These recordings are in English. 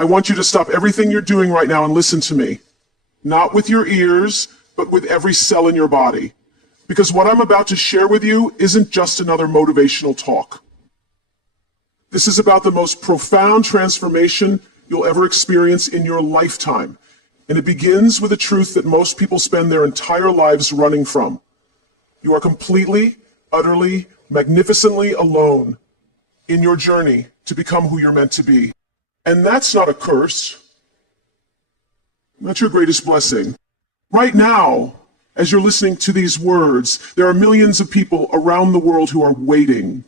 I want you to stop everything you're doing right now and listen to me. Not with your ears, but with every cell in your body. Because what I'm about to share with you isn't just another motivational talk. This is about the most profound transformation you'll ever experience in your lifetime. And it begins with a truth that most people spend their entire lives running from. You are completely, utterly, magnificently alone in your journey to become who you're meant to be. And that's not a curse. That's your greatest blessing. Right now, as you're listening to these words, there are millions of people around the world who are waiting.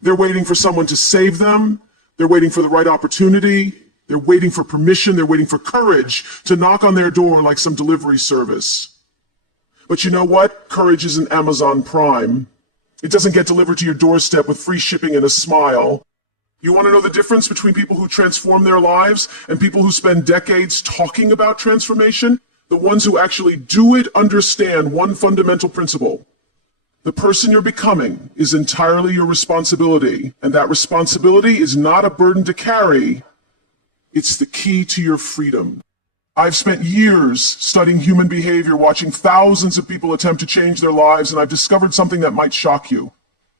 They're waiting for someone to save them. They're waiting for the right opportunity. They're waiting for permission. They're waiting for courage to knock on their door like some delivery service. But you know what? Courage isn't Amazon Prime. It doesn't get delivered to your doorstep with free shipping and a smile. You want to know the difference between people who transform their lives and people who spend decades talking about transformation? The ones who actually do it understand one fundamental principle. The person you're becoming is entirely your responsibility, and that responsibility is not a burden to carry. It's the key to your freedom. I've spent years studying human behavior, watching thousands of people attempt to change their lives, and I've discovered something that might shock you.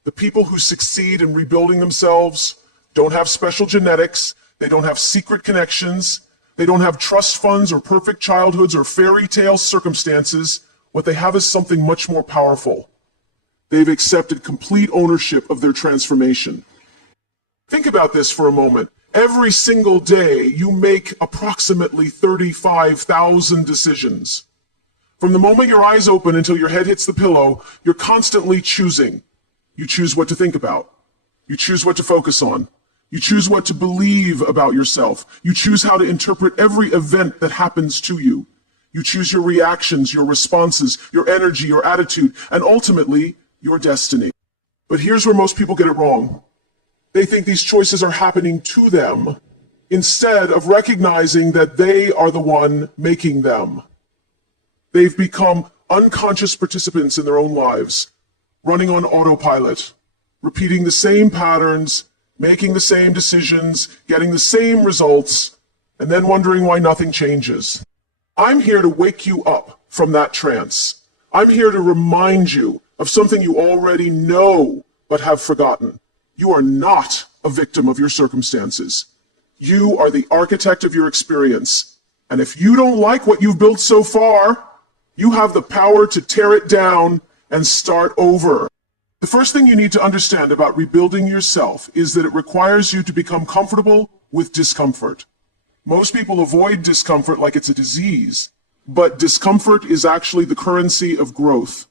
The people who succeed in rebuilding themselves don't have special genetics, they don't have secret connections, they don't have trust funds or perfect childhoods or fairy tale circumstances. What they have is something much more powerful. They've accepted complete ownership of their transformation. Think about this for a moment. Every single day, you make approximately 35,000 decisions. From the moment your eyes open until your head hits the pillow, you're constantly choosing. You choose what to think about. You choose what to focus on. You choose what to believe about yourself. You choose how to interpret every event that happens to you. You choose your reactions, your responses, your energy, your attitude, and ultimately, your destiny. But here's where most people get it wrong. They think these choices are happening to them instead of recognizing that they are the one making them. They've become unconscious participants in their own lives, running on autopilot, repeating the same patterns, making the same decisions, getting the same results, and then wondering why nothing changes. I'm here to wake you up from that trance. I'm here to remind you of something you already know but have forgotten. You are not a victim of your circumstances. You are the architect of your experience. And if you don't like what you've built so far, you have the power to tear it down and start over. The first thing you need to understand about rebuilding yourself is that it requires you to become comfortable with discomfort. Most people avoid discomfort like it's a disease, but discomfort is actually the currency of growth.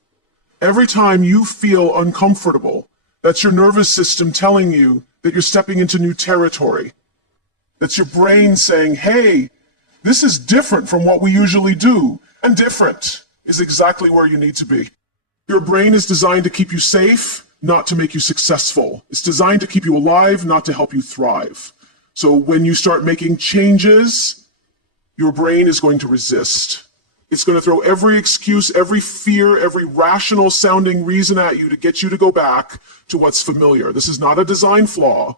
Every time you feel uncomfortable, that's your nervous system telling you that you're stepping into new territory. That's your brain saying, hey, this is different from what we usually do, and different is exactly where you need to be. Your brain is designed to keep you safe, not to make you successful. It's designed to keep you alive, not to help you thrive. So when you start making changes, your brain is going to resist. It's going to throw every excuse, every fear, every rational sounding reason at you to get you to go back to what's familiar. This is not a design flaw.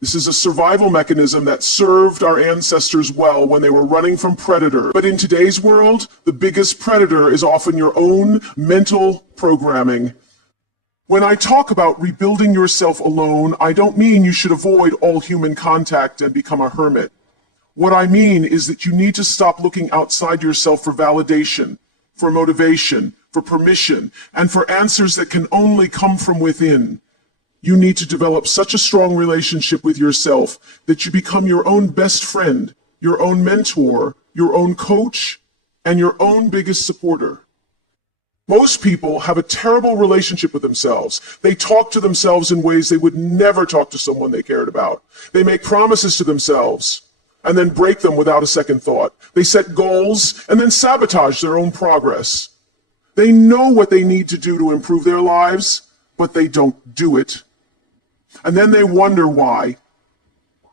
This is a survival mechanism that served our ancestors well when they were running from predator. But in today's world, the biggest predator is often your own mental programming. When I talk about rebuilding yourself alone, I don't mean you should avoid all human contact and become a hermit. What I mean is that you need to stop looking outside yourself for validation, for motivation, for permission, and for answers that can only come from within. You need to develop such a strong relationship with yourself that you become your own best friend, your own mentor, your own coach, and your own biggest supporter. Most people have a terrible relationship with themselves. They talk to themselves in ways they would never talk to someone they cared about. They make promises to themselves and then break them without a second thought. They set goals and then sabotage their own progress. They know what they need to do to improve their lives, but they don't do it. And then they wonder why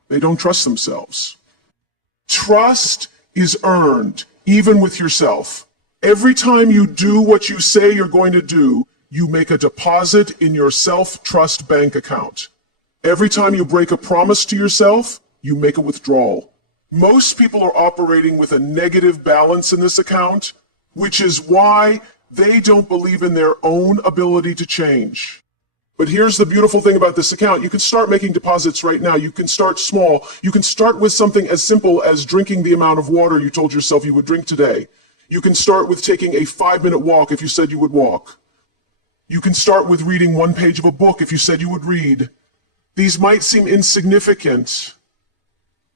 they don't trust themselves. Trust is earned, even with yourself. Every time you do what you say you're going to do, you make a deposit in your self-trust bank account. Every time you break a promise to yourself, you make a withdrawal. Most people are operating with a negative balance in this account, which is why they don't believe in their own ability to change. But here's the beautiful thing about this account. You can start making deposits right now. You can start small. You can start with something as simple as drinking the amount of water you told yourself you would drink today. You can start with taking a 5-minute walk if you said you would walk. You can start with reading 1 page of a book if you said you would read. These might seem insignificant,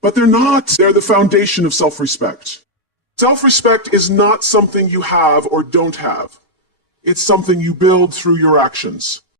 but they're not. They're the foundation of self-respect. Self-respect is not something you have or don't have. It's something you build through your actions.